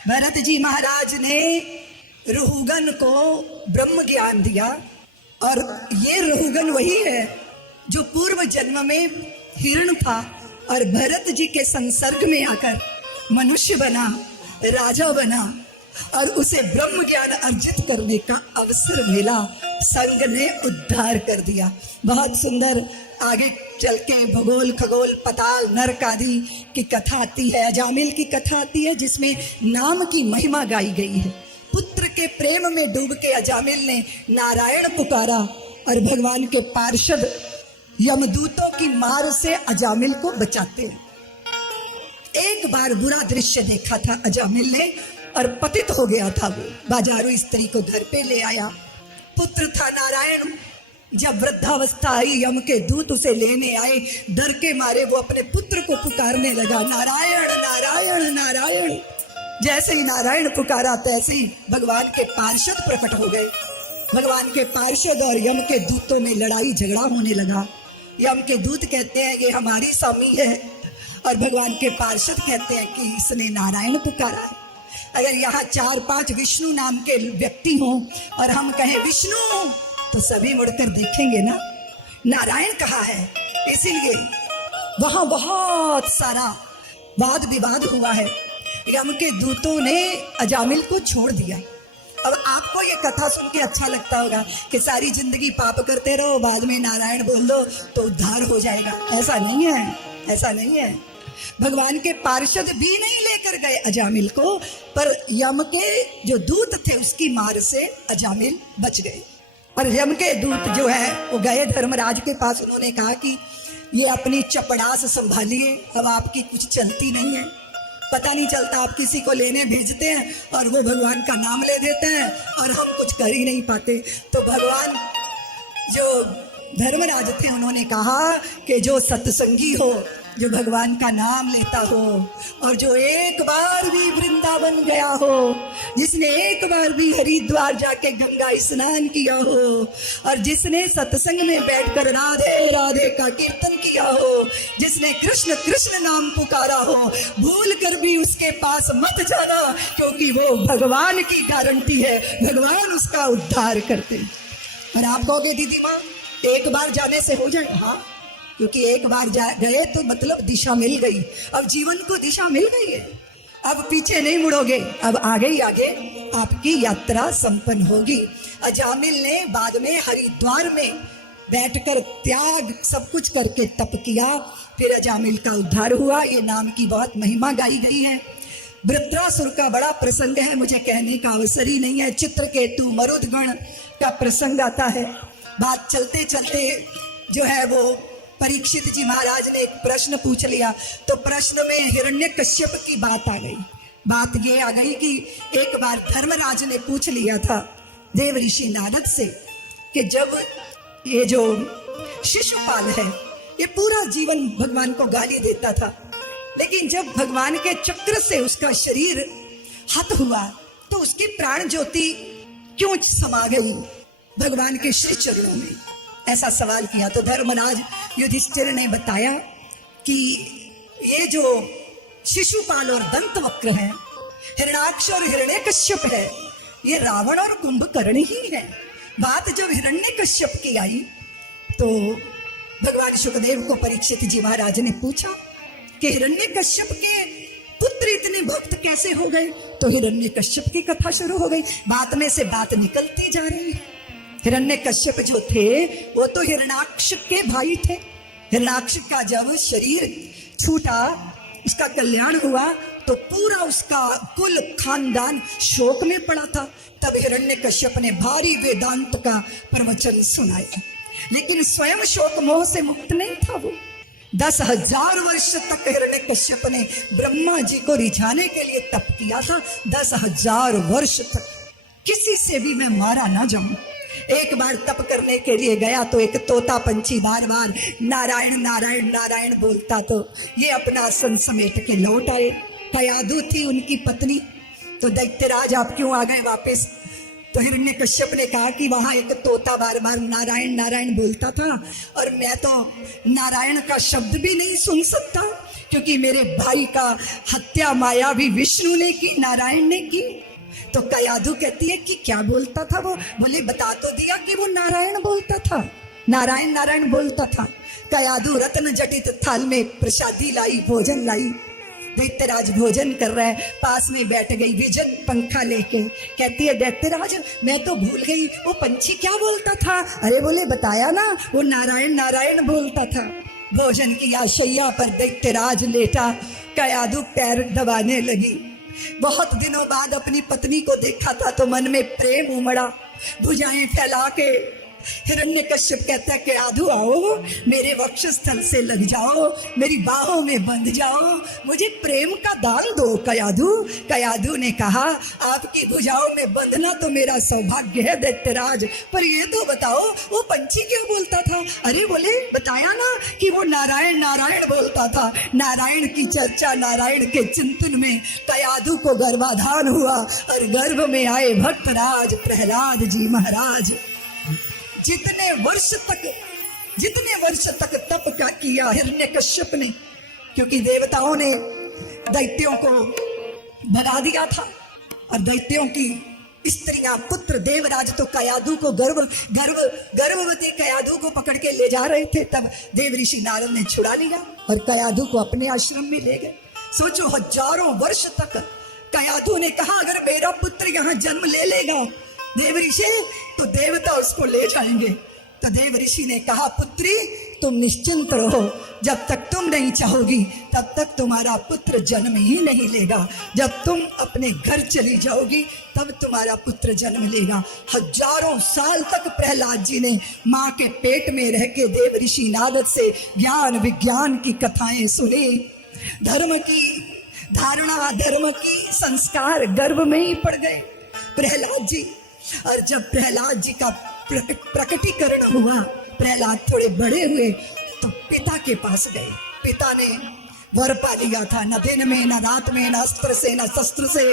भरत जी महाराज ने रुहुगन को ब्रह्म ज्ञान दिया और ये रुहुगन वही है जो पूर्व जन्म में हिरण था और भरत जी के संसर्ग में आकर मनुष्य बना, राजा बना और उसे ब्रह्म ज्ञान अर्जित करने का अवसर मिला। संग ने उद्धार कर दिया। बहुत सुंदर आगे चल के भूगोल खगोल पताल नरक आदि की कथा आती है, अजामिल की कथा आती है जिसमें नाम की महिमा गाई गई है। पुत्र के प्रेम में डूब के अजामिल ने नारायण पुकारा और भगवान के पार्षद यमदूतों की मार से अजामिल को बचाते हैं। एक बार बुरा दृश्य देखा था अजामिल ने और पतित हो गया था। वो बाजारू स्त्री को घर पे ले आया। पुत्र था नारायण। जब वृद्धावस्था आई यम के दूत उसे लेने आए। डर के मारे वो अपने पुत्र को पुकारने लगा, नारायण नारायण नारायण। जैसे ही नारायण पुकारा तैसे ही भगवान के पार्षद प्रकट हो गए। भगवान के पार्षद और यम के दूतों में लड़ाई झगड़ा होने लगा। यम के दूत कहते हैं ये हमारी स्वामी है और भगवान के पार्षद कहते हैं कि इसने नारायण पुकारा है। अगर यहाँ 4-5 विष्णु नाम के व्यक्ति हों और हम कहें विष्णु तो सभी मुड़कर देखेंगे ना, नारायण कहा है। इसीलिए वहां बहुत सारा वाद विवाद हुआ है। यम के दूतों ने अजामिल को छोड़ दिया। अब आपको ये कथा सुन के अच्छा लगता होगा कि सारी जिंदगी पाप करते रहो, बाद में नारायण बोल दो तो उद्धार हो जाएगा। ऐसा नहीं है, ऐसा नहीं है। भगवान के पार्षद भी नहीं लेकर गए अजामिल को, पर यम के जो दूत थे उसकी मार से अजामिल बच गए। और यम के दूत जो है वो गए धर्मराज के पास। उन्होंने कहा कि ये अपनी चपड़ास संभालिए, अब आपकी कुछ चलती नहीं है। पता नहीं चलता, आप किसी को लेने भेजते हैं और वो भगवान का नाम ले देते हैं और हम कुछ कर ही नहीं पाते। तो भगवान जो धर्मराज थे उन्होंने कहा कि जो सत्संगी हो, जो भगवान का नाम लेता हो और जो एक बार भी वृंदावन गया हो, जिसने एक बार भी हरिद्वार जाके गंगा स्नान किया हो और जिसने सत्संग में बैठकर राधे राधे का कीर्तन किया हो, जिसने कृष्ण कृष्ण नाम पुकारा हो, भूल कर भी उसके पास मत जाना क्योंकि वो भगवान की गारंटी है, भगवान उसका उद्धार करते हैं। और आप कहोगे दीदी माँ एक बार जाने से हो जाए? हाँ, क्योंकि एक बार गए तो मतलब दिशा मिल गई। अब जीवन को दिशा मिल गई है, अब पीछे नहीं मुड़ोगे, अब आगे ही आगे आपकी यात्रा संपन्न होगी। अजामिल ने बाद में हरिद्वार में बैठकर त्याग सब कुछ करके तप किया, फिर अजामिल का उद्धार हुआ। ये नाम की बहुत महिमा गाई गई है। वृत्रासुर का बड़ा प्रसंग है, मुझे कहने का अवसर ही नहीं है। चित्रकेतु मरुदगण का प्रसंग आता है। बात चलते चलते जो है वो परीक्षित जी महाराज ने एक प्रश्न पूछ लिया, तो प्रश्न में हिरण्यकश्यप की बात आ गई। बात ये आ गई कि एक बार धर्मराज ने पूछ लिया था देव ऋषि नारद से कि जब ये जो शिशुपाल है ये पूरा जीवन भगवान को गाली देता था, लेकिन जब भगवान के चक्र से उसका शरीर हत हुआ तो उसकी प्राण ज्योति क्यों समा गई भगवान के श्री चरणों में? ऐसा सवाल किया तो धर्मराज युधिष्ठिर ने बताया कि ये जो शिशुपाल और दंतवक्र है, हिरण्याक्ष और हिरण्यकश्यप है, ये रावण और कुंभकर्ण ही है। बात जब हिरण्यकश्यप की आई तो भगवान शुकदेव को परीक्षित जी महाराज ने पूछा कि हिरण्यकश्यप के पुत्र इतने भक्त कैसे हो गए? तो हिरण्यकश्यप की कथा शुरू हो गई। बात में से बात निकलती जा रही है। हिरण्यकश्यप जो थे वो तो हिरण्याक्ष के भाई थे। हिरण्याक्ष का जब शरीर छूटा, उसका कल्याण हुआ तो पूरा उसका कुल खानदान शोक में पड़ा था। तब हिरण्यकश्यप ने भारी वेदांत का प्रवचन सुनाया, लेकिन स्वयं शोक मोह से मुक्त नहीं था। वो 10,000 वर्ष तक हिरण्यकश्यप ने ब्रह्मा जी को रिझाने के लिए तप किया था। 10,000 वर्ष तक किसी से भी मैं मारा ना जाऊं। एक बार तप करने के लिए गया तो एक तोता पंछी बार बार नारायण नारायण नारायण बोलता, तो ये अपना आसन समेट के लौट आए। कयादु थी उनकी पत्नी। तो दैत्यराज आप क्यों आ गए वापस? तो हिरण्यकश्यप ने कहा कि वहां एक तोता बार बार नारायण नारायण बोलता था और मैं तो नारायण का शब्द भी नहीं सुन सकता, क्योंकि मेरे भाई का हत्या माया भी विष्णु ने की, नारायण ने की। तो कयाधु कहती है कि क्या बोलता था वो? बोले बता तो दिया कि वो नारायण बोलता था, नारायण नारायण बोलता था। कयाधु रत्न जटित थाल में प्रसादी लाई, भोजन लाई। दैत्यराज भोजन कर रहा है, पास में बैठ गई विजन पंखा लेके। कहती है दैत्यराज मैं तो भूल गई वो पंछी क्या बोलता था? अरे बोले बताया ना, वो नारायण नारायण बोलता था। भोजन किया, शैया पर दैत्यराज लेटा, कयाधु पैर दबाने लगी। बहुत दिनों बाद अपनी पत्नी को देखा था तो मन में प्रेम उमड़ा। भुजाएं फैला के हिरण्यकश्यप कहता है कि आधु आओ, मेरे वक्षस्थल से लग जाओ, मेरी बाहों में बंध जाओ, मुझे प्रेम का दान दो कयाधु। कयाधु ने कहा आपकी भुजाओं में बंधना तो मेरा सौभाग्य है दैत्यराज, पर ये तो बताओ वो पंछी क्या बोलता था? अरे बोले बताया ना कि वो नारायण नारायण बोलता था। नारायण की चर्चा, नारायण के चिंतन में कयाधु को गर्भाधान हुआ और गर्भ में आए भक्तराज प्रहलाद जी महाराज। जितने वर्ष तक तप का किया हिरण्यकश्यप ने, क्योंकि देवताओं ने दैत्यों को भगा दिया था और दैत्यों की स्त्रियां पुत्र देवराज तो कयाधु को गर्भवती कयाधु को पकड़ के ले जा रहे थे। तब देव ऋषि नारद ने छुड़ा लिया और कयाधु को अपने आश्रम में ले गए। सोचो हजारों वर्ष तक कयाधु ने कहा अगर मेरा पुत्र यहाँ जन्म ले लेगा देव ऋषि तो देवता उसको ले जाएंगे। तो देव ऋषि ने कहा पुत्री तुम निश्चिंत रहो, जब तक तुम नहीं चाहोगी तब तक तुम्हारा पुत्र जन्म ही नहीं लेगा। जब तुम अपने घर चली जाओगी तब तुम्हारा पुत्र जन्म लेगा। हजारों साल तक प्रहलाद जी ने माँ के पेट में रह के देव ऋषि नारद से ज्ञान विज्ञान की कथाएं सुनी। धर्म की धारणा, धर्म की संस्कार गर्भ में ही पड़ गए प्रहलाद जी। और जब प्रहलाद जी का प्रकटीकरण हुआ, प्रहलाद थोड़े बड़े हुए तो पिता के पास गए। पिता ने वर पा लिया था, न दिन में न रात में, न अस्त्र से न शस्त्र से।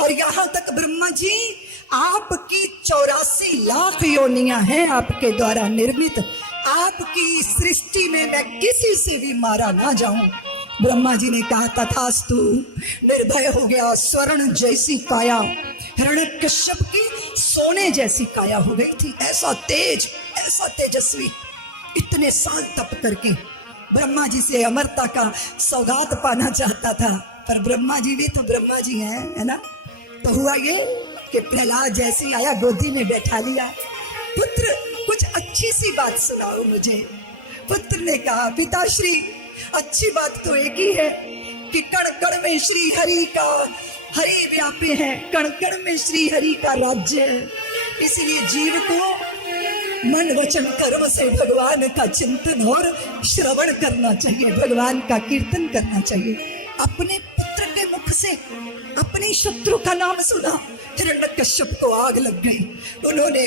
और यहाँ तक ब्रह्मा जी आपकी 84 लाख योनियां हैं आपके द्वारा निर्मित, आपकी सृष्टि में मैं किसी से भी मारा ना जाऊं। ब्रह्मा जी ने कहा तथास्तु। निर्भय हो गया। स्वर्ण जैसी काया हिरण्यकश्यप की सोने जैसी काया हो गई थी। ऐसा तेज, ऐसा तेजस्वी, इतने साल तप करके ब्रह्मा जी से अमरता का सौगात पाना चाहता था। पर ब्रह्मा जी भी तो ब्रह्मा जी हैं, है ना। तो हुआ ये कि प्रहलाद जैसे आया गोदी में बैठा लिया। पुत्र कुछ अच्छी सी बात सुनाओ मुझे। पुत्र ने कहा पिताश्री अच्छी बात तो एक ही है कि कण कण में श्री हरि का, हरि व्यापी है, कण कण में श्री हरि का राज्य है। इसलिए जीव को मन वचन कर्म से भगवान का चिंतन और श्रवण करना चाहिए, भगवान का कीर्तन करना चाहिए। अपने पुत्र के मुख से अपने शत्रु का नाम सुना, हिरण्यकश्यप को आग लग गई। उन्होंने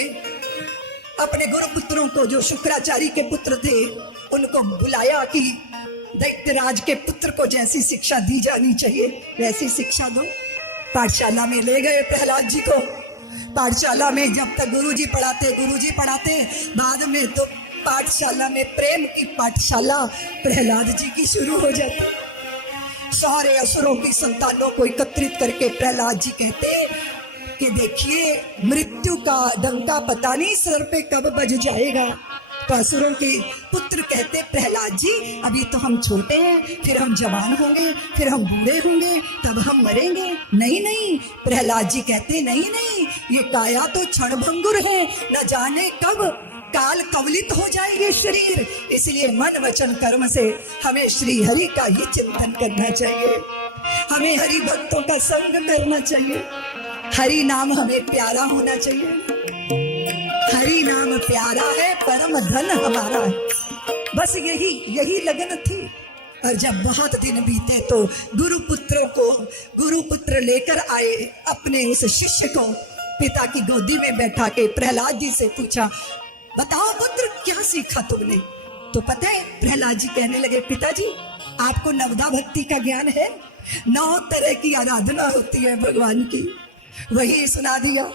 अपने गुरु पुत्रों को, जो शुक्राचार्य के पुत्र थे, उनको बुलाया कि दैत्यराज के पुत्र को जैसी शिक्षा दी जानी चाहिए वैसी शिक्षा दो। पाठशाला में ले गए प्रहलाद जी को। पाठशाला में जब तक गुरुजी पढ़ाते, बाद में तो पाठशाला में प्रेम की पाठशाला प्रहलाद जी की शुरू हो जाती। सारे असुरों की संतानों को एकत्रित करके प्रहलाद जी कहते कि देखिए मृत्यु का डंका पता नहीं सिर पे कब बज जाएगा। तो असुरों के पुत्र कहते प्रहलाद जी अभी तो हम छोटे हैं, फिर हम जवान होंगे, फिर हम बूढ़े होंगे, तब हम मरेंगे। नहीं नहीं, प्रहलाद जी कहते नहीं नहीं, ये काया तो क्षणभंगुर है, न जाने कब काल कवलित हो जाए ये शरीर। इसलिए मन वचन कर्म से हमें श्री हरि का ही चिंतन करना चाहिए, हमें हरि भक्तों का संग करना चाहिए, हरि नाम हमें प्यारा होना चाहिए। हरि नाम प्यारा है, परम धन हमारा है। बस यही लगन थी। और जब बहुत दिन बीते तो गुरु पुत्र लेकर आए अपने उस शिष्य को, पिता की गोदी में बैठा के प्रहलाद जी से पूछा बताओ पुत्र क्या सीखा तुमने? तो पता है प्रहलाद जी कहने लगे पिताजी आपको नवदा भक्ति का ज्ञान है, 9 तरह की आराधना होती है भगवान की, वही सुना दिया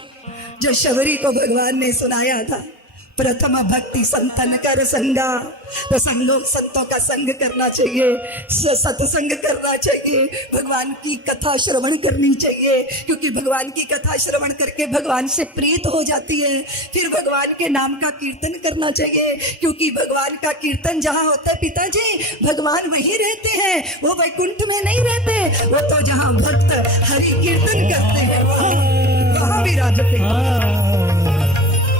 जो शबरी को भगवान ने सुनाया था। प्रथम भक्ति संतन कर संगा। तो संतों का संग करना चाहिए, सत्संग करना चाहिए, भगवान की कथा श्रवण करनी चाहिए, क्योंकि भगवान की कथा श्रवण करके भगवान से प्रीत हो जाती है। फिर भगवान के नाम का कीर्तन करना चाहिए, क्योंकि भगवान का कीर्तन जहाँ होता है पिताजी, भगवान वहीं रहते हैं, वो वैकुंठ में नहीं रहते, वो तो जहाँ भक्त हरि कीर्तन करते हैं वहाँ विराजते हैं।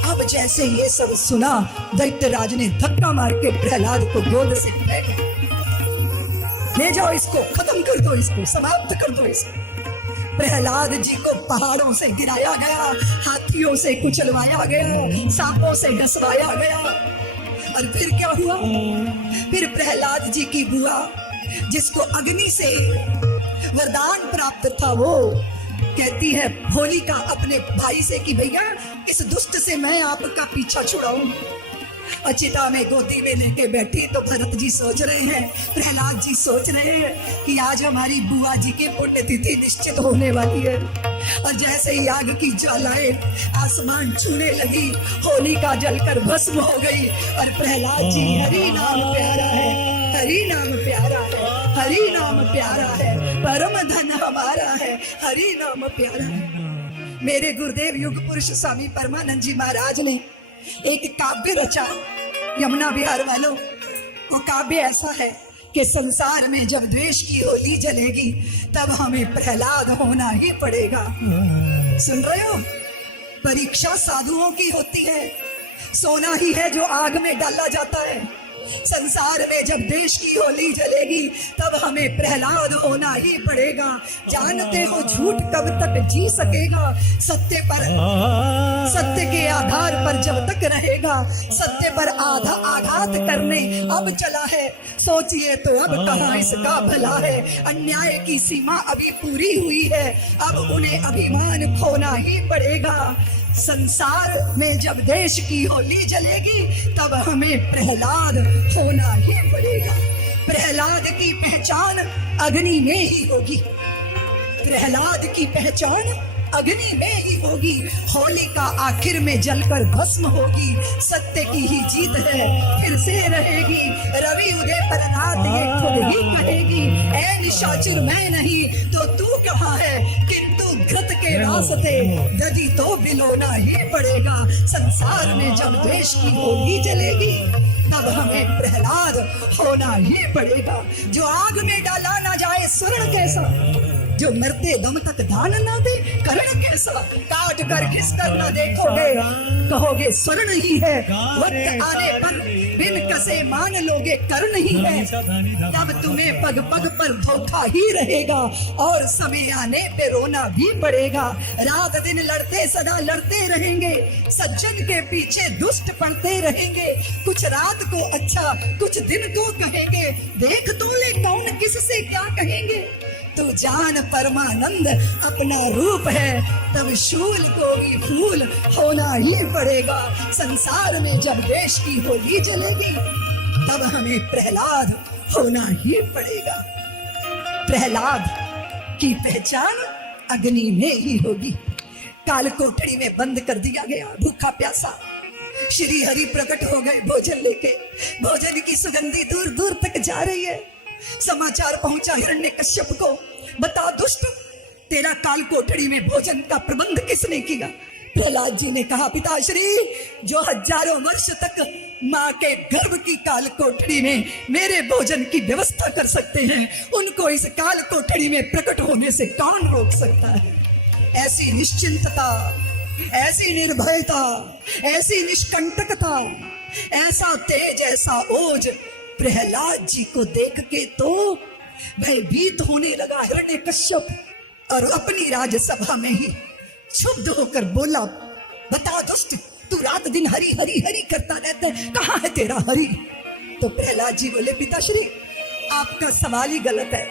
अब जैसे ये सब सुना, दैत्यराज ने धक्का मार के प्रहलाद को गोद से फेंक, ले जाओ इसको, खत्म कर दो इसको, समाप्त कर दो इसको। प्रहलाद जी को पहाड़ों से गिराया गया, हाथियों से कुचलवाया गया, सांपों से डसवाया गया। और फिर क्या हुआ? फिर प्रहलाद जी की बुआ, जिसको अग्नि से वरदान प्राप्त था, वो कहती है होलिका अपने भाई से कि भैया इस दुष्ट से मैं आपका पीछा छुड़ाऊं। अचिता में गोदी में लेके बैठी तो भरत जी सोच रहे हैं, प्रहलाद जी सोच रहे हैं कि आज हमारी बुआ जी की पुण्यतिथि निश्चित होने वाली है। और जैसे ही आग की ज्वालाएं आसमान छूने लगी, होलिका जलकर भस्म हो गई। और प्रहलाद जी, हरि नाम प्यारा है, हरि नाम प्यारा है, हरि नाम प्यारा है, परम धन हमारा है, हरि नाम प्यारा है। मेरे गुरुदेव युग पुरुष स्वामी परमानंद जी महाराज ने एक काव्य रचा, यमुना विहार वालों। वो काव्य ऐसा है कि संसार में जब द्वेष की होली जलेगी तब हमें प्रहलाद होना ही पड़ेगा। सुन रहे हो? परीक्षा साधुओं की होती है, सोना ही है जो आग में डाला जाता है। संसार में जब देश की होली जलेगी तब हमें प्रहलाद होना ही पड़ेगा। जानते हो झूठ कब तक जी सकेगा, सत्य पर, सत्य के आधार पर जब तक रहेगा। सत्य पर आघात करने अब चला है, सोचिए तो अब कहाँ इसका भला है। अन्याय की सीमा अभी पूरी हुई है, अब उन्हें अभिमान खोना ही पड़ेगा। संसार में जब देश की होली जलेगी तब हमें प्रहलाद होना ही पड़ेगा। प्रहलाद की पहचान अग्नि में ही होगी, प्रहलाद की पहचान अग्नि में ही होगी। होलिका आखिर में जलकर भस्म होगी, सत्य की ही जीत है, फिर से रहेगी। रवि उदय पर रात ये खुद ही कहेगी, ऐ निशाचर मैं नहीं तो तू कहाँ है, किंतु घृत के रास्ते दधी तो बिलोना ही पड़ेगा। संसार में जब देश की होली जलेगी तब हमें प्रहलाद होना ही पड़ेगा। जो आग में डाला ना जाए स्वर्ण कैसा, जो मरते दम तक दान ना दे कर्ण कैसा। काट कर घिस कर ना देखोगे, कहोगे स्वर्ण ही है, वक्त आने पर बिन कसे मान लोगे कर्ण ही है। तब तुम्हें पग पग पर धोखा ही रहेगा और समय आने पे रोना भी पड़ेगा। रात दिन लड़ते सदा लड़ते रहेंगे, सज्जन के पीछे दुष्ट पड़ते रहेंगे। कुछ रात को अच्छा कुछ दिन को कहेंगे, देख तो ले कौन किससे क्या कहेंगे। तू जान परमानंद अपना रूप है, तब शूल को भी फूल होना ही पड़ेगा। संसार में जब देश की होली जलेगी तब हमें प्रहलाद होना ही पड़ेगा। प्रहलाद की पहचान अग्नि में ही होगी। काल कोठरी में बंद कर दिया गया, भूखा प्यासा। श्री हरि प्रकट हो गए भोजन लेके, भोजन की सुगंधी दूर दूर तक जा रही है। समाचार पहुंचा हिरण्यकश्यप को, बता दुष्ट तेरा काल कोठरी में भोजन का प्रबंध किसने किया। प्रहलाद जी ने कहा, पिताश्री जो हजारों वर्ष तक माँ के गर्भ की काल कोठरी में मेरे भोजन की व्यवस्था कर सकते हैं, उनको इस काल कोठरी में प्रकट होने से कौन रोक सकता है। ऐसी निश्चिंतता, ऐसी निर्भयता, ऐसी निष्कंटकता, ऐसा तेज, ऐसा ओज प्रहलाद जी को देख के तो भयभीत होने लगा हिरण्यकश्यप। और अपनी राजसभा में ही क्षुब्ध होकर बोला, बता दुष्ट तू रात दिन हरि हरि हरि करता रहता है, कहाँ है तेरा हरि। तो प्रहलाद जी बोले, पिताश्री आपका सवाल ही गलत है,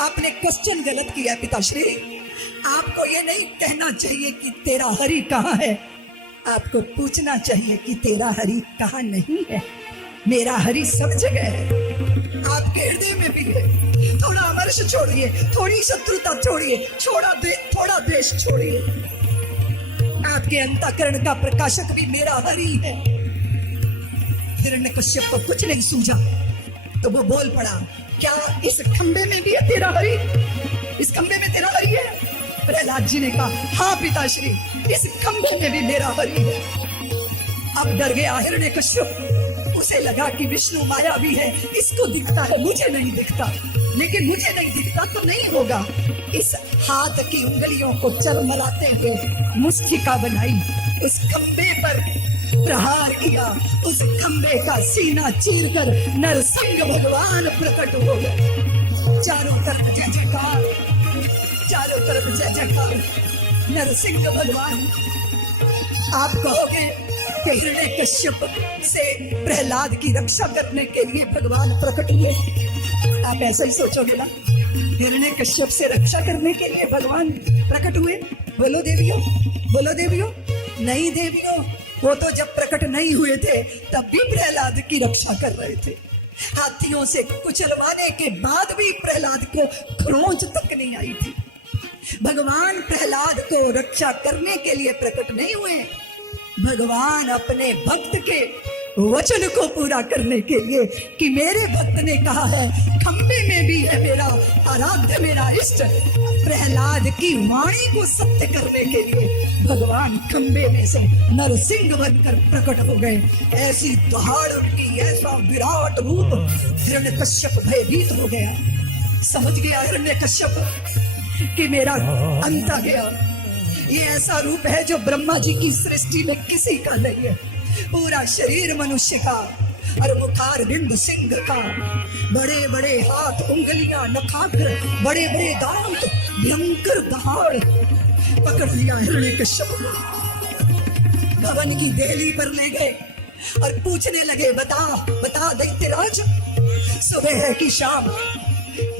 आपने क्वेश्चन गलत किया। पिताश्री आपको ये नहीं कहना चाहिए कि तेरा हरि कहाँ है, आपको पूछना चाहिए कि तेरा हरि कहाँ नहीं है। मेरा हरि सब जगह है, आपके हृदय में भी है। थोड़ा अमर्ष छोड़िए, थोड़ी शत्रुता छोड़िए, थोड़ा द्वेष छोड़िए। आपके अंतःकरण का प्रकाशक भी मेरा हरि है। हिरण्यकश्यप को कुछ नहीं सूझा, तो वो बोल पड़ा, क्या इस खंबे में भी है तेरा हरि? इस खंबे में तेरा हरि है? प्रहलाद जी ने कहा, हाँ पिताश्री, इस खंबे में भी मेरा हरि है। अब डर गया हिरण्यकश्यप, उसे लगा कि विष्णु मायावी है, इसको दिखता है, मुझे नहीं दिखता। लेकिन मुझे नहीं दिखता तो नहीं होगा। इस हाथ की उंगलियों को चरमराते हुए मुस्टिका बनाई, उस खंबे पर प्रहार किया, उस खंबे का सीना चीरकर नरसिंह भगवान प्रकट हो गए। चारों तरफ जय जयकार, चारों तरफ जय जयकार। नरसिंह भगवान, आप कहोगे कि हिरण्यकश्यप से प्रहलाद की रक्षा करने के लिए भगवान प्रकट हुए, आप ऐसा ही सोचोगे ना? हिरण्यकश्यप से रक्षा करने के लिए भगवान प्रकट हुए? बोलो देवियों, बोलो देवियों। नहीं देवियों, वो तो जब प्रकट नहीं हुए थे तब भी प्रहलाद की रक्षा कर रहे थे। हाथियों से कुचलवाने के बाद भी प्रहलाद को खरोंच तक नहीं आई थी। भगवान प्रहलाद को रक्षा करने के लिए प्रकट नहीं हुए, भगवान अपने भक्त के वचन को पूरा करने के लिए, कि मेरे भक्त ने कहा है खंबे में भी है मेरा आराध्य, मेरा इष्ट। प्रहलाद की वाणी को सत्य करने के लिए भगवान खंबे में से नरसिंह बनकर प्रकट हो गए। ऐसी दहाड़ उनकी, ऐसा विराट रूप, हिरण्यकश्यप भयभीत हो गया। समझ गया हिरण्यकश्यप कि मेरा अंत आ गया। ये ऐसा रूप है जो ब्रह्मा जी की सृष्टि में किसी का नहीं है। पूरा शरीर मनुष्य का और मुखार बिंद सिंह का, बड़े बड़े हाथ, उंगलियां, नखाग्र, बड़े बड़े दांत, भयंकर दहाड़। पकड़ लिया हिरण्यकश्यप को, भवन की देहली पर ले गए और पूछने लगे, बता बता दैत्यराज, सुबह है कि शाम?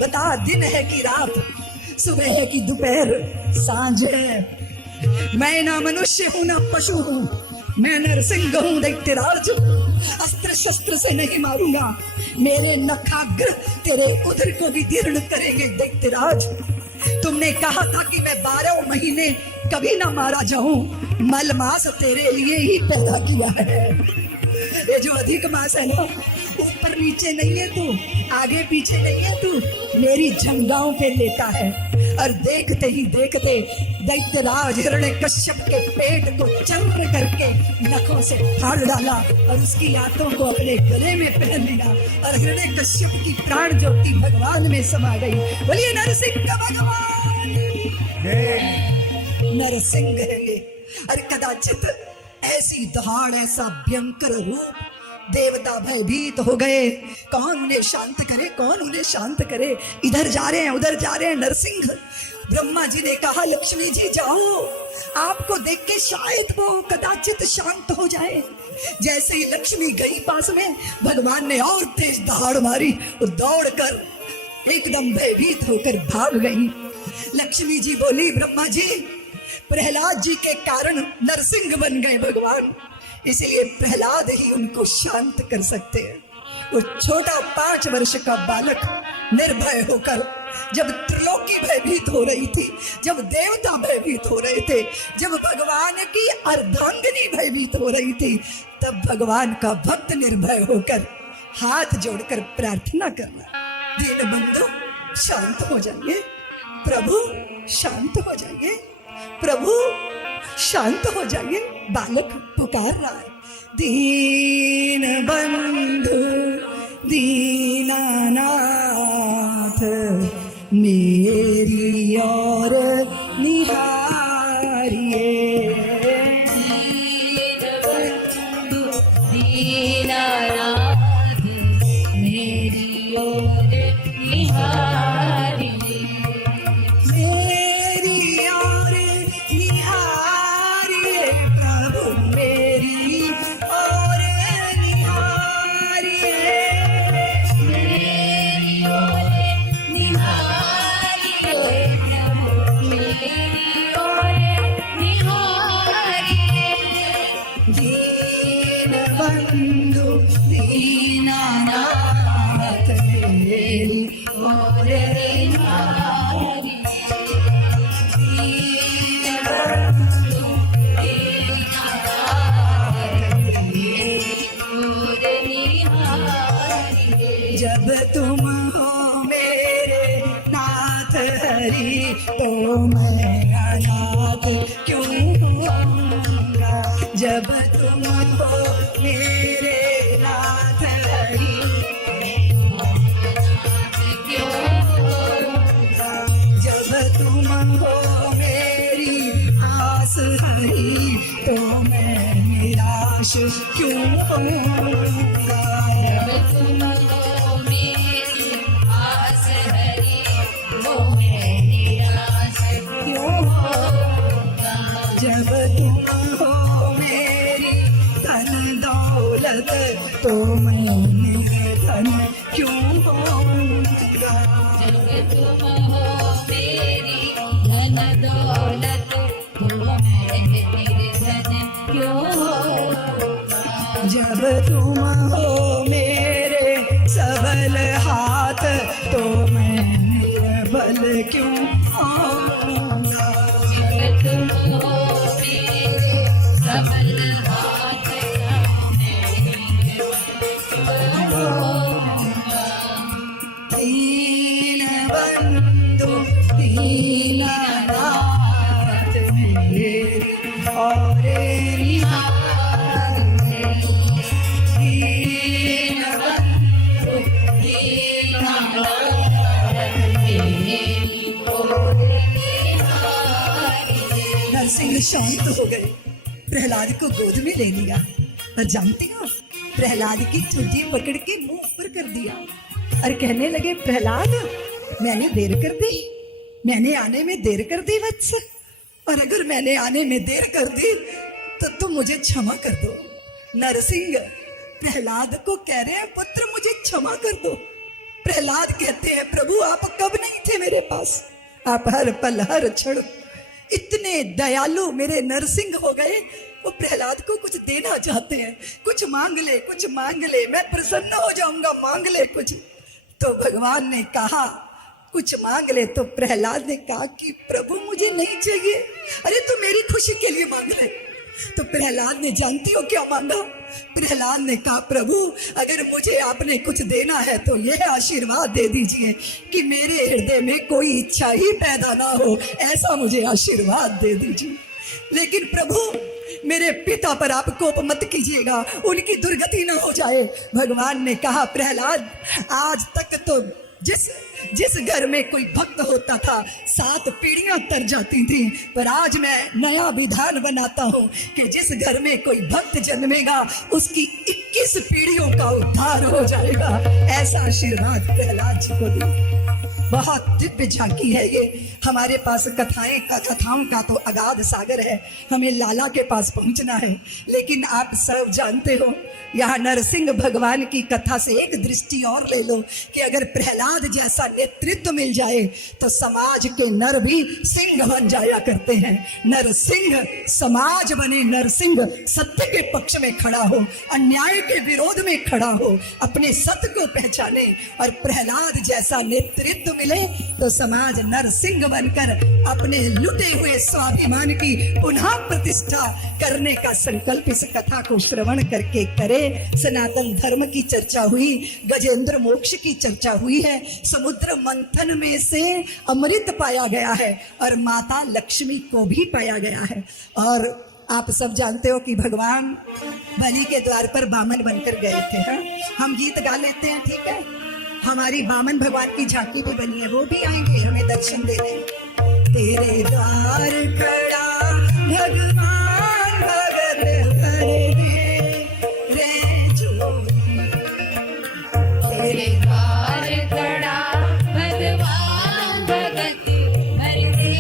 बता दिन है कि रात? सुबह है कि दोपहर, सांझ है? मैं ना मनुष्य हूं ना पशु हूं, मैं नरसिंह हूं दैत्यराज। अस्त्र शस्त्र से नहीं मारूंगा, मेरे नखाग्र तेरे उदर को भी जीर्ण करेंगे दैत्यराज। तुमने कहा था कि मैं 12 महीने कभी ना मारा जाऊं, मल मास तेरे लिए ही पैदा किया है। ये जो अधिक मास है ना, ऊपर नीचे नहीं है तू, आगे पीछे नहीं है तू, मेरी झंगाओं पे लेता है। और देखते ही देखते दैत्यराज हिरण्यकश्यप के पेट को चंद्र करके नखों से फाड़ डाला और उसकी आंतों को अपने गले में पहन लिया, और हिरण्यकश्यप की प्राण ज्योति भगवान में समा गई। बोलिए नरसिंह भगवान, नरसिंह है ये। और कदाचित ऐसी दहाड़, ऐसा भयंकर रूप, देवता भयभीत हो गए। कौन उन्हें शांत करे, कौन उन्हें शांत करे? इधर जा रहे हैं, उधर जा रहे हैं नरसिंह। ब्रह्मा जी ने कहा, लक्ष्मी जी जाओ, आपको देख के शायद वो कदाचित शांत हो जाए। जैसे ही लक्ष्मी गई पास में, भगवान ने और तेज दहाड़ मारी और दौड़कर एकदम भयभीत होकर भाग गई। लक्ष्मी जी बोली, ब्रह्मा जी, प्रहलाद जी के कारण नरसिंह बन गए भगवान, इसलिए प्रहलाद ही उनको शांत कर सकते हैं। वो छोटा 5 वर्ष का बालक निर्भय होकर, जब त्रिलोकी भयभीत हो रही थी, जब देवता भयभीत हो रहे थे, जब भगवान की अर्धांगिनी भयभीत हो रही थी, तब भगवान का भक्त निर्भय होकर हाथ जोड़कर प्रार्थना करना, दीनबंधु शांत हो जाइए, प्रभु शांत हो जाइए, प्रभु शांत हो जाइए। बालक पुकार रहा है, दीन बंधु दीनानाथ, मेरी ओर निहारिए। दीन बंधु दीनानाथ, मेरी ओर निहारिए। जब तुम हो मेरे नाथ हरि तो मैं अनाथ क्यों होऊंगा। जब तुम हो मेरे नाथ हरि जब तुम हो मेरी आस हरि तो मैं निराश क्यों होऊंगा। तुम हो मेरी आस हरि तो मैं निराश क्यों होऊंगा। जब तुम हो मेरी धन दौलत तो मैं निर्धन क्यों होऊंगा। जब तुम हो मेरी धन दौलत तो मैं निर्धन क्यों होऊंगा। जब तुम हो मेरे सबल हाथ तो मैं निर्बल क्यों होऊंगा। जब तुम हो मेरे सबल हाथ दीन बंधु दीननाथ मेरे और निहार दीन बंधु नरसिंह शांत हो गए, प्रहलाद को गोद में ले लिया और जानते हो प्रहलाद की चुंडी पकड़ के मुंह ऊपर कर दिया और कहने लगे प्रहलाद मैंने देर कर दी, मैंने आने में देर कर दी वत्स, और अगर मैंने आने में देर कर दी तो तुम मुझे क्षमा कर दो। नरसिंह प्रहलाद को कह रहे हैं पुत्र मुझे क्षमा कर दो। प्रहलाद कहते हैं प्रभु आप कब नहीं थे मेरे पास, आप हर पल हर क्षण इतने दयालु मेरे नरसिंह हो गए। वो प्रहलाद को कुछ देना चाहते हैं, कुछ मांग ले कुछ मांग ले, मैं प्रसन्न हो जाऊंगा, मांग ले कुछ। तो भगवान ने कहा कुछ मांग ले, तो प्रहलाद ने कहा कि प्रभु मुझे नहीं चाहिए, अरे तू मेरी खुशी के लिए मांग ले। तो प्रहलाद ने जानती हो क्या मांगा, प्रहलाद ने कहा प्रभु अगर मुझे आपने कुछ देना है तो यह आशीर्वाद दे दीजिए कि मेरे हृदय में कोई इच्छा ही पैदा ना हो, ऐसा मुझे आशीर्वाद दे दीजिए। लेकिन प्रभु मेरे पिता पर आप कोप मत कीजिएगा, उनकी दुर्गति ना हो जाए। भगवान ने कहा प्रहलाद आज तक तो जिस घर में कोई भक्त होता था 7 पीढ़ियां तर जाती थी, पर आज मैं नया विधान बनाता हूं कि जिस घर में कोई भक्त जन्मेगा उसकी 21 पीढ़ियों का उद्धार हो जाएगा। ऐसा आशीर्वाद प्रहलाद जी को दिया। बहुत दिव्य झांकी है ये। हमारे पास कथाओं का तो अगाध सागर है, हमें लाला के पास पहुंचना है। लेकिन आप सब जानते हो यहाँ नरसिंह भगवान की कथा से एक दृष्टि और ले लो कि अगर प्रहलाद जैसा नेतृत्व मिल जाए तो समाज के नर भी सिंह बन जाया करते हैं। नरसिंह समाज बने, नरसिंह सत्य के पक्ष में खड़ा हो, अन्याय के विरोध में खड़ा हो, अपने सत्य को पहचाने। और प्रहलाद जैसा नेतृत्व मिले तो समाज नरसिंह बनकर अपने लुटे हुए स्वाभिमान की पुनः प्रतिष्ठा करने का संकल्प इस कथा को श्रवण करके करे। सनातन धर्म की चर्चा हुई, गजेंद्र मोक्ष की चर्चा हुई है, समुद्र मंथन में से अमृत पाया गया है और माता लक्ष्मी को भी पाया गया है। और आप सब जानते हो कि भगवान बलि के द्वार पर बामन बनकर गए थे। हाँ? हम गीत गा लेते हैं, ठीक है, हमारी बामन भगवान की झांकी भी बनी है, वो भी आएंगे हमें दर्शन देने। तेरे द्वार खड़ा भगवान भगत करे रे जोगी, तेरे द्वार खड़ा भगवान भगत हरि रे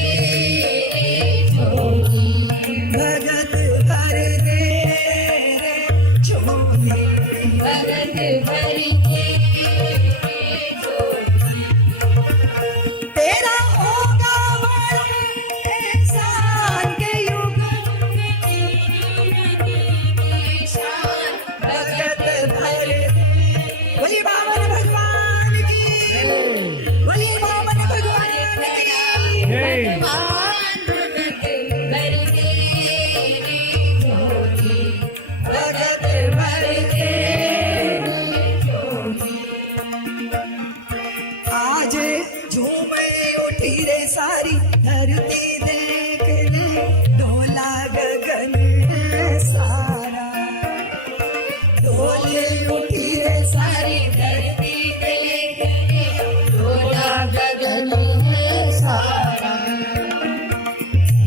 जोगी, भगत कर दे रे जोगी, भगत हरि तेरा होगा वरण ऐसा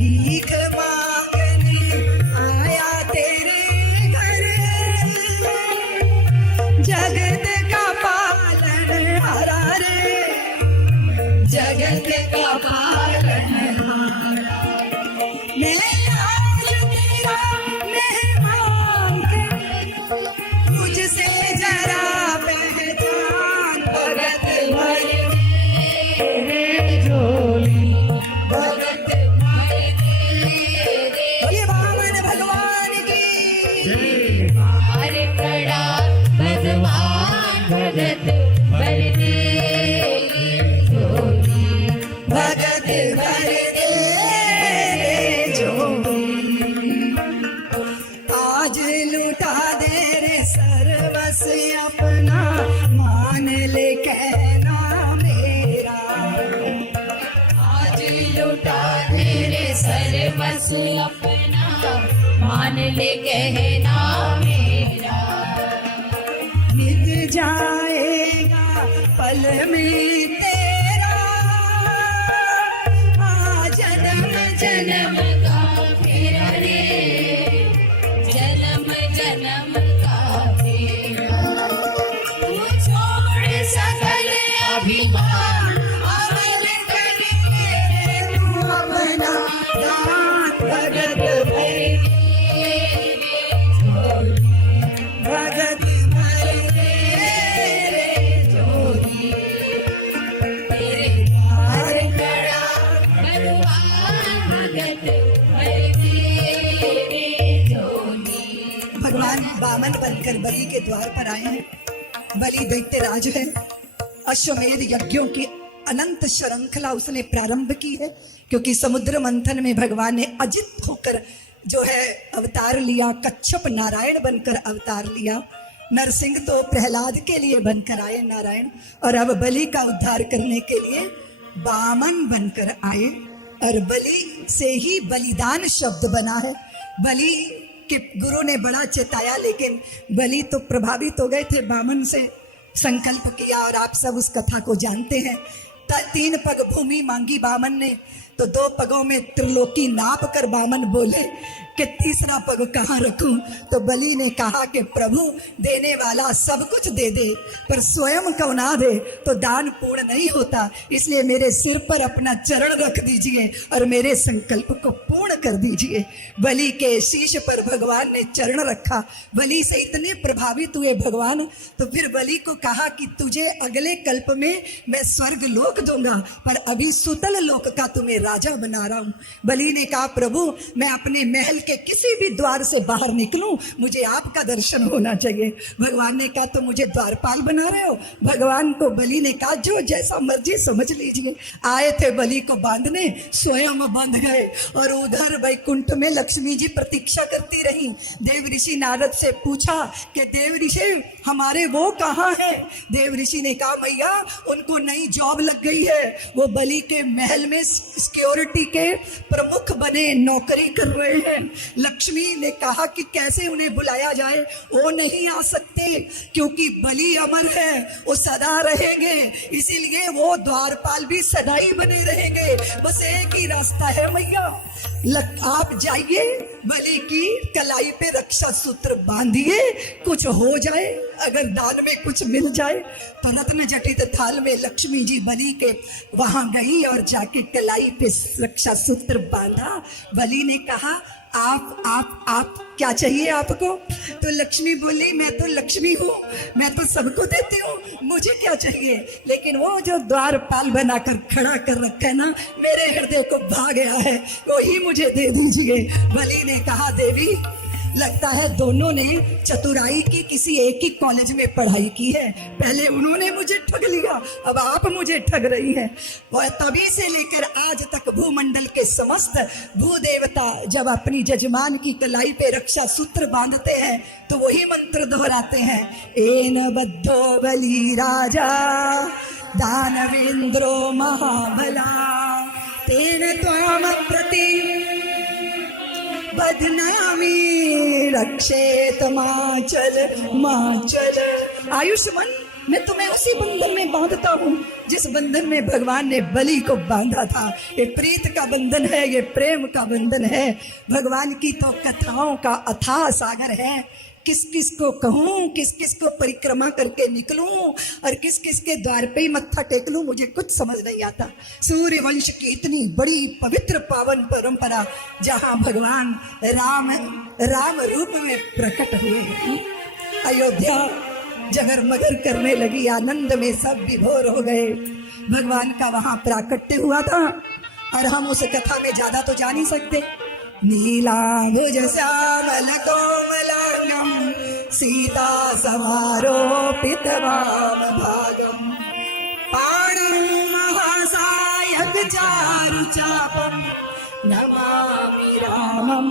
भीख मांगने आया तेरे घर, जगत का पालन हारा रे, जगत का पालन हारा। मैं आज तेरा मेहमान मुझसे जरा पहचान, भगत भर तेरे झोली, भगत भर तेरे। बोलिए वामन भगवान की। द्वार खड़ा भगवान भगत भर तेरी झोली, भगत भर तेरे झोली। आज लुटा दे रे सर्वस्व अपना, मान ले कहना मेरा। आज लुटा मेरे सर्वस्व अपना, मान ले कहना मेरा। मिट जाएगा पल में तेरा, जन्म जन्म का फेरा रे, जन्म जन्म का फेरा। तू छोड़ सकल अभिमान, अमल करके तू अपना दान, भगत भर भगत भर तेरे झोली। तेरे द्वार खड़ा भगवान भगत भर तेरी झोली। भगवान बामन बनकर बलि के द्वार पर आए हैं। बलि दैत्य राज है। अश्वमेध यज्ञों की अनंत श्रृंखला उसने प्रारंभ की है, क्योंकि समुद्र मंथन में भगवान ने अजित होकर जो है अवतार लिया, कच्छप नारायण बनकर अवतार लिया। नरसिंह तो प्रहलाद के लिए बनकर आए नारायण, और अब बलि का उद्धार करने के लिए बामन बनकर आए। और बलि से ही बलिदान शब्द बना है। बलि के गुरु ने बड़ा चेताया, लेकिन बलि तो प्रभावित हो गए थे, बामन से संकल्प किया, और आप सब उस कथा को जानते हैं। 3 पग भूमि मांगी बामन ने, तो 2 पगों में त्रिलोकी नाप कर बामन बोले कि तीसरा पग कहाँ रखूं। तो बलि ने कहा कि प्रभु देने वाला सब कुछ दे दे, पर स्वयं को ना दे तो दान पूर्ण नहीं होता। इसलिए मेरे सिर पर अपना चरण रख दीजिए और मेरे संकल्प को पूर्ण कर दीजिए। बलि के शीश पर भगवान ने चरण रखा। बलि से इतने प्रभावित हुए भगवान, तो फिर बलि को कहा कि तुझे अगले कल्प में मैं स्वर्ग लोक दूंगा, पर अभी सुतल लोक का तुम्हें राजा बना रहा हूं। बलि ने कहा प्रभु मैं अपने महल के किसी भी द्वार से बाहर निकलूं, मुझे आपका दर्शन होना चाहिए। भगवान ने कहा तो मुझे द्वारपाल बना रहे हो। भगवान को बलि ने कहा जो जैसा मर्जी समझ लीजिए। आए थे बलि को बांधने, स्वयं बंध गए, और उधर वैकुंठ में लक्ष्मी जी प्रतीक्षा करती रही। देव ऋषि नारद से पूछा कि देव ऋषि हमारे वो कहाँ हैं? देव ऋषि ने कहा भैया उनको नई जॉब लग गई है, वो बलि के महल में सिक्योरिटी के प्रमुख बने नौकरी कर रहे हैं। लक्ष्मी ने कहा कि कैसे उन्हें बुलाया जाए, वो नहीं आ सकते क्योंकि बलि अमर है, वो सदा रहेंगे, इसीलिए वो द्वारपाल भी सदा ही बने रहेंगे। बस एक ही रास्ता है मैया, आप जाइए बलि की कलाई पे रक्षा सूत्र बांधिए, कुछ हो जाए, अगर दान में कुछ मिल जाए तो रत्न जटित थाल में लक्ष्मी जी बलि के वहां गई और जाके कलाई पे रक्षा सूत्र बांधा। बलि ने कहा आप क्या चाहिए आपको? तो लक्ष्मी बोली मैं तो लक्ष्मी हूँ, मैं तो सबको देती हूँ, मुझे क्या चाहिए? लेकिन वो जो द्वारपाल बनाकर खड़ा कर रखा है ना, मेरे हृदय को भा गया है, वो ही मुझे दे दीजिए। बलि ने कहा देवी लगता है दोनों ने चतुराई की किसी एक ही कॉलेज में पढ़ाई की है, पहले उन्होंने मुझे ठग लिया, अब आप मुझे ठग रही हैं। वह तभी से लेकर आज तक भूमंडल के समस्त भूदेवता जब अपनी जजमान की कलाई पे रक्षा सूत्र बांधते हैं तो वही मंत्र दोहराते हैं, एन बद्धो बलि राजा दानवेंद्रो महाबला तेन त्वाम प्रति बदनामी रक्षेत माचल माचल। आयुष्मान मैं तुम्हें उसी बंधन में बांधता हूँ जिस बंधन में भगवान ने बलि को बांधा था, ये प्रीत का बंधन है, ये प्रेम का बंधन है। भगवान की तो कथाओं का अथाह सागर है। किस किस को कहूँ, किस किस को परिक्रमा करके निकलूं और किस किस के द्वार पे ही मत्था टेक लूं, मुझे कुछ समझ नहीं आता। सूर्य वंश की इतनी बड़ी पवित्र पावन परंपरा जहाँ भगवान राम रूप में प्रकट हुए। अयोध्या जगर मगर करने लगी, आनंद में सब विभोर हो गए। भगवान का वहां प्राकट्य हुआ था और हम उस कथा में ज्यादा तो जा नहीं सकते। नीलाभुज श्यामल कोमलांगम सीता समारोपित वाम भागम पाणिं महासायक चारु चापम नमामि रामम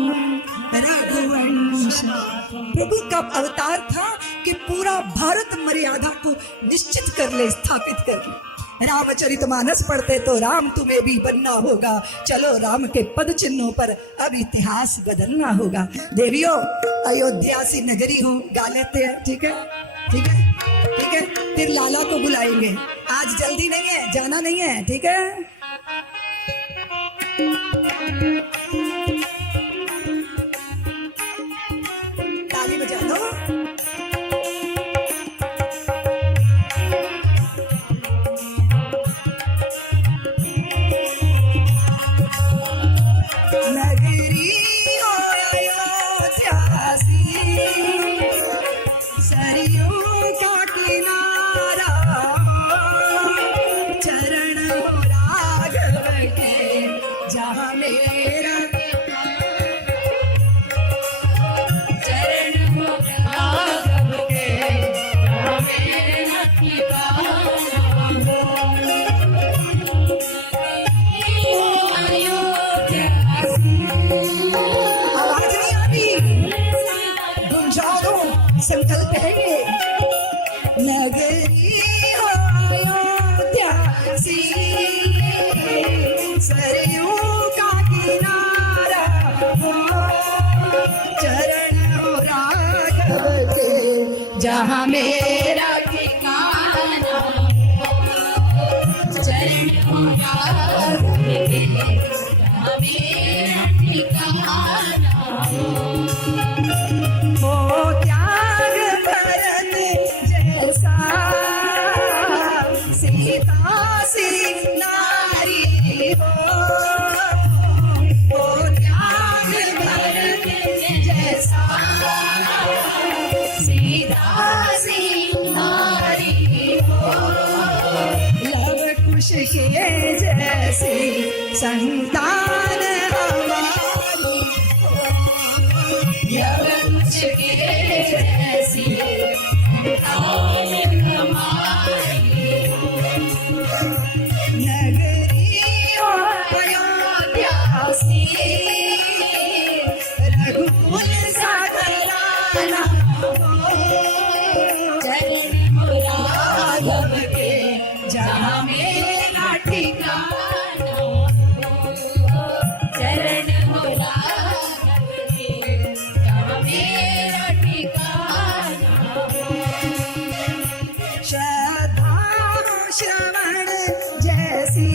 रघुवंश। प्रभु का अवतार था कि पूरा भारत मर्यादा को निश्चित कर ले, स्थापित कर ले। रामचरितमानस पढ़ते तो राम तुम्हें भी बनना होगा। चलो राम के पद चिन्हों पर अब इतिहास बदलना होगा। देवियों, अयोध्या सी नगरी हूँ, गा लेते हैं, ठीक है, ठीक है, ठीक है। फिर लाला को बुलाएंगे, आज जल्दी नहीं है, जाना नहीं है, ठीक है। ताली बजा दो। संकल्प है ये। नगरी हो अयोध्या सी, सरयू का किनारा हो, चरण हो राघव के जहाँ मेरा ठिकाना चरण हो राघव के जहाँ मेरा ठिकाना हो। त्याग भरत जैसा सीता सी नारी हो, हो त्याग भरत जैसा सीता सी नारी हो, लव कुश के जैसी संतान हमारी हो, लव कुश के जैसी संतान हमारी हो। नगरी हो अयोध्या सी, रघुकुल सा घराना हो, चरण हो राघव के जहाँ मेरा ठिकाना हो, चरण हो राघव के जहाँ मेरा ठिकाना हो। श्रद्धा श्रवण जैसी,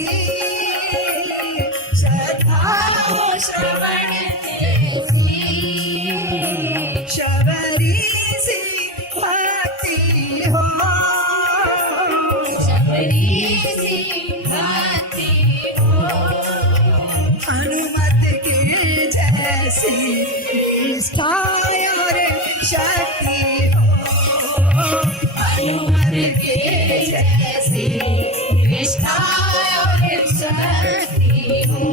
श्रद्धा श्रवण जैसी शबरी सी भक्ति हो, शबरी सी भक्ति हो, हनुमत के जैसी निष्ठा और शक्ति हो, हनुमत के जैसी निष्ठा और शक्ति हो।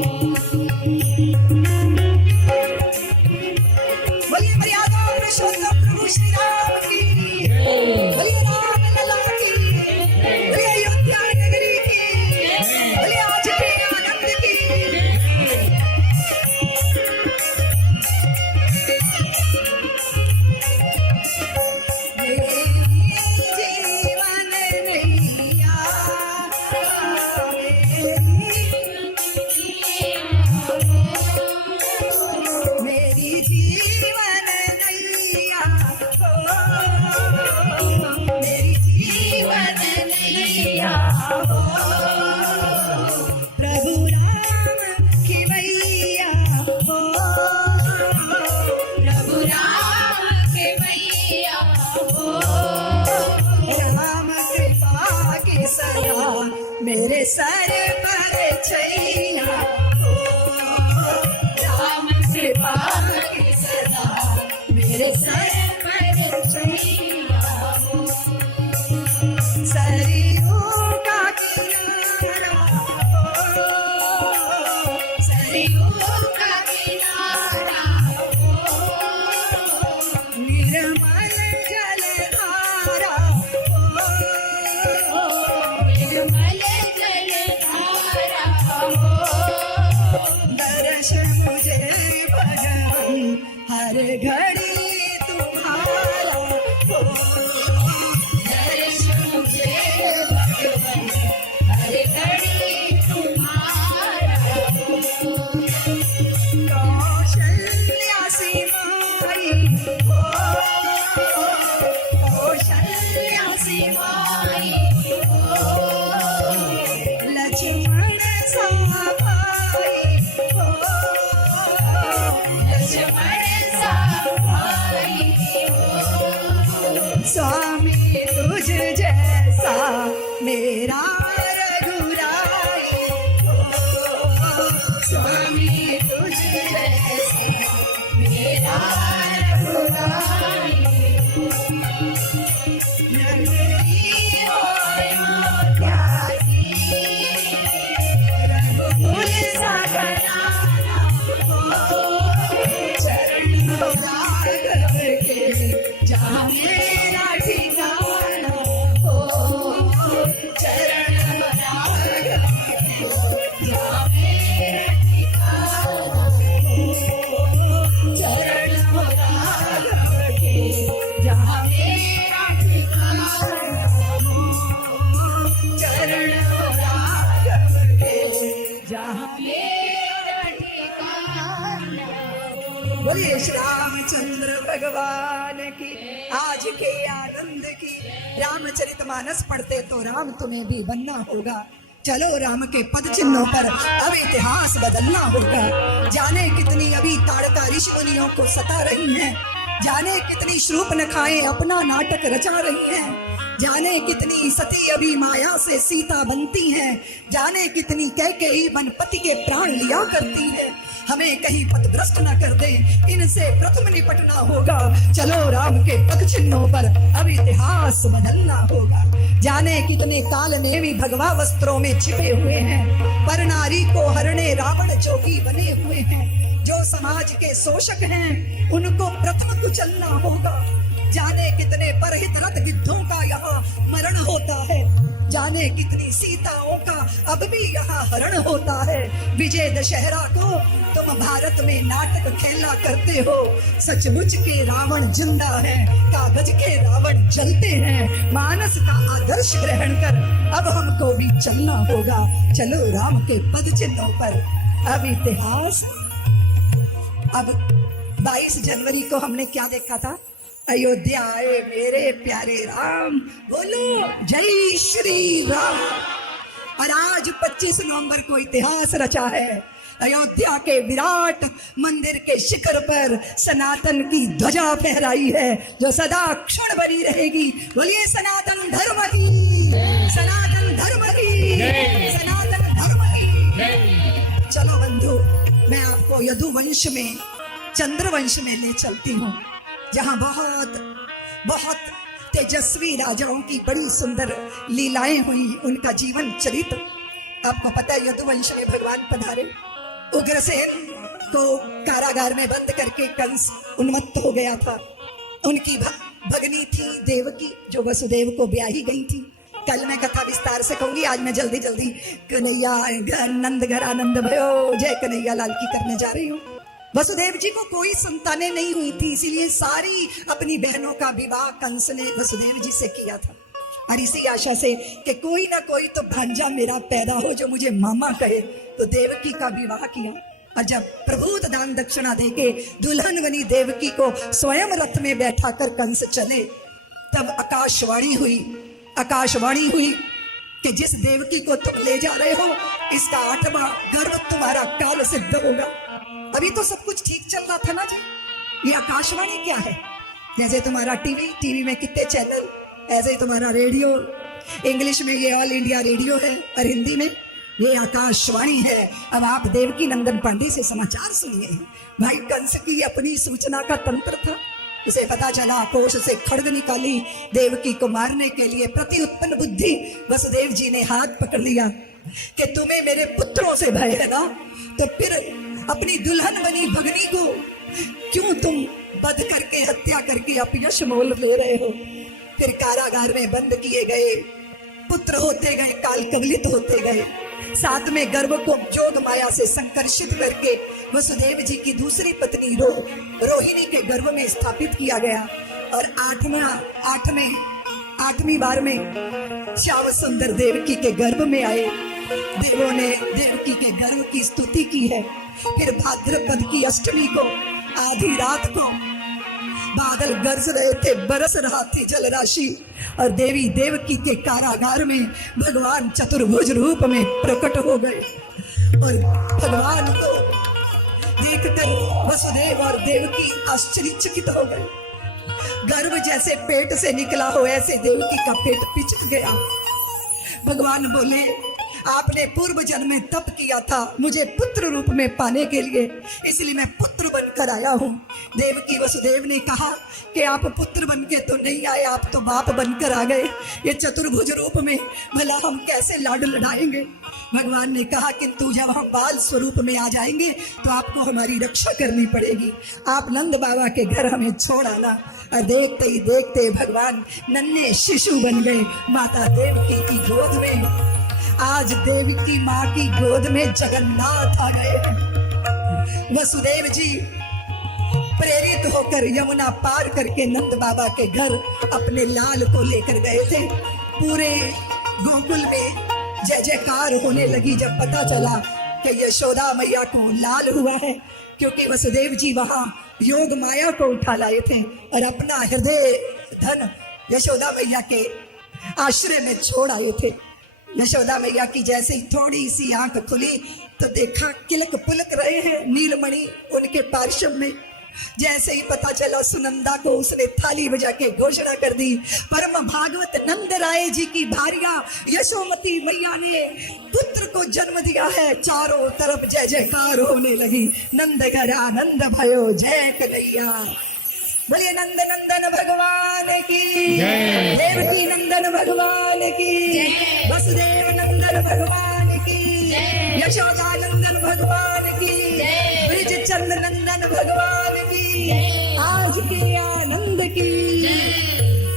बोलिए मर्यादा पुरुषोत्तम प्रभु श्री राम की, बोलिए राम लला की, बोलिए अयोध्या नगरी की, बोलिए आज के आनंद की। मेरे सर पर छैया राम कृपा की सदा मेरे सर पर छैया हो। सरियों का किनारा सरियों का किनारा हो। निर्मल जलधारा निर्मल जलधारा हो। दर्श मुझे भगवान हर घड़ी तुम्हारा हो। दर्श मुझे भगवान हर घड़ी तुम्हारा हो। कौशल्या सिमाई हो, कौशल्या सिमाई हो। लक्ष्मण सभाई हो, लक्ष्मण सहाई हो। स्वामी तुझ जैसा मेरा रघुराई हो। स्वामी तुझ जैसा मेरा रघुराई हो। नगरी हो प्यासी रघुकुल सा बनाना हो। चरण राघव के जहाँ मेरा ठिकाना हो। चरण राघव के जहाँ मेरा ठिकाना हो। चरण राघव के जहाँ मेरा ठिकाना हो। चरण राघव के जहाँ मेरा ठिकाना हो। बोलिए श्री रामचंद्र भगवान की। आज के आनंद की रामचरितमानस पढ़ते तो राम तुम्हें भी बनना होगा। चलो राम के पद चिन्हों पर अब इतिहास बदलना होगा। जाने कितनी अभी ताड़का ऋषि मुनियों को सता रही हैं, जाने कितनी शूर्पणखाएं अपना नाटक रचा रही हैं, जाने कितनी सती अभी माया से सीता बनती हैं, जाने कितनी कैकेयी बनपति के प्राण लिया करती है। हमें कहीं पथभ्रष्ट न कर दे, इनसे प्रथम निपटना होगा। चलो राम के पद चिन्हों पर अब इतिहास बदलना होगा। जाने कितने काल ने भी भगवा वस्त्रों में छिपे हुए हैं, पर नारी को हरणे रावण जोगी बने हुए हैं। जो समाज के शोषक हैं उनको प्रथम कुचलना होगा। जाने कितने परहित रथ गिद्धों का यहाँ मरण होता है, जाने कितनी सीताओं का अब भी यहाँ हरण होता है। विजय दशहरा को तुम भारत में नाटक खेला करते हो, सचमुच के रावण जिंदा है, कागज के रावण जलते हैं। मानस का आदर्श ग्रहण कर अब हमको भी चलना होगा। चलो राम के पद चिन्हों पर अब इतिहास। अब 22 जनवरी को हमने क्या देखा था? अयोध्या आए मेरे प्यारे राम, बोलो जय श्री राम। और आज 25 नवंबर को इतिहास रचा है। अयोध्या के विराट मंदिर के शिखर पर सनातन की ध्वजा फहराई है, जो सदा क्षण बनी रहेगी। बोलिए सनातन धर्म की, सनातन धर्म की, सनातन धर्म की। चलो बंधु, मैं आपको यदुवंश में, चंद्रवंश में ले चलती हूँ, जहाँ बहुत बहुत तेजस्वी राजाओं की बड़ी सुंदर लीलाएं हुई, उनका जीवन चरित्र। आपको पता है यदुवंश में भगवान पधारे, उग्रसेन को कारागार में बंद करके कंस उन्मत्त हो गया था। उनकी भगनी थी देवकी, जो वसुदेव को ब्याही गई थी। कल मैं कथा विस्तार से कहूंगी, आज मैं जल्दी जल्दी कन्हैया नंद घर आनंद भयो जय कन्हैया लाल की करने जा रही हूँ। वसुदेव जी को कोई संतानें नहीं हुई थी, इसीलिए सारी अपनी बहनों का विवाह कंस ने वसुदेव जी से किया था, और इसी आशा से कि कोई ना कोई तो भांजा मेरा पैदा हो जो मुझे मामा कहे, तो देवकी का विवाह किया। और जब प्रभुत दान दक्षिणा देके दुल्हन बनी देवकी को स्वयं रथ में बैठा कर कंस चले, तब आकाशवाणी हुई कि जिस देवकी को तुम ले जा रहे हो, इसका 8वां गर्भ तुम्हारा काल सिद्ध होगा। अभी तो सब कुछ ठीक चल रहा था ना जी। ये आकाशवाणी क्या है? जैसे तुम्हारा टीवी में कितने चैनल, ऐसे ही तुम्हारा रेडियो, इंग्लिश में ये ऑल इंडिया रेडियो है और हिंदी में ये आकाशवाणी है। अब आप देवकी नंदन पांडे से समाचार सुनिए। भाई कंस की अपनी सूचना का तंत्र था। उसे पता चला, कोष से खड्ग निकाली देवकी को मारने के लिए। प्रति उत्पन्न बुद्धि वसुदेव जी ने हाथ पकड़ लिया कि तुम्हें मेरे पुत्रों से भय है ना, तो फिर अपनी दुल्हन बनी भगनी को क्यों तुम वध करके हत्या करके अपयश मोल ले रहे हो। फिर कारागार में बंद किए गए, पुत्र होते गए, काल कवलित होते गए। साथ में गर्भ को जोग माया से संकर्षित करके वसुदेव जी की दूसरी पत्नी रोहिणी के गर्भ में स्थापित किया गया। और आठवीं बार में श्याम सुंदर देवकी के गर्भ में आए। देवों ने देवकी के गर्भ की स्तुति की है। फिर भाद्रपद की अष्टमी को आधी रात को बादल गरज रहे थे, बरस रहा थी जल राशि, और देवी देवकी के कारागार में भगवान चतुर्भुज रूप में प्रकट हो गए। और भगवान को देखकर वसुदेव और देवकी आश्चर्यचकित हो गए। गर्भ जैसे पेट से निकला हो, ऐसे देवकी का पेट पिचक गया। भगवान बोले, आपने पूर्व जन्म में तप किया था मुझे पुत्र रूप में पाने के लिए, इसलिए मैं पुत्र बनकर आया हूँ। देवकी वसुदेव ने कहा कि आप पुत्र बन के तो नहीं आए, आप तो बाप बनकर आ गए। ये चतुर्भुज रूप में भला हम कैसे लाड लड़ाएंगे। भगवान ने कहा, किंतु जब हम बाल स्वरूप में आ जाएंगे तो आपको हमारी रक्षा करनी पड़ेगी। आप नंद बाबा के घर हमें छोड़ आना। और देखते ही देखते भगवान नन्हे शिशु बन गए माता देवकी की गोद में। आज देवकी माँ की गोद में जगन्नाथ आ गए। वसुदेव जी प्रेरित होकर यमुना पार करके नंद बाबा के घर अपने लाल को लेकर गए थे। पूरे गोकुल में जय जयकार होने लगी जब पता चला कि यशोदा मैया को लाल हुआ है, क्योंकि वसुदेव जी वहां योग माया को उठा लाए थे और अपना हृदय धन यशोदा मैया के आश्रय में छोड़ आए थे। यशोदा मैया की जैसे ही थोड़ी सी आंख खुली तो देखा किलक पुलक रहे हैं नीलमणि उनके पार्श्व में। जैसे ही पता चला सुनंदा को उसने थाली बजा के घोषणा कर दी, परम भागवत नंद राय जी की भार्या यशोमती मैया ने पुत्र को जन्म दिया है। चारों तरफ जय जयकार होने लगी। नंद घर आनंद भयो जय कन्हैया। बोलिए नंद नंदन भगवान की, देवकी नंदन भगवान की, वसुदेव नंदन भगवान की, यशोदा नंदन भगवान की, ब्रिज चंद नंदन भगवान की, आज के आनंद की।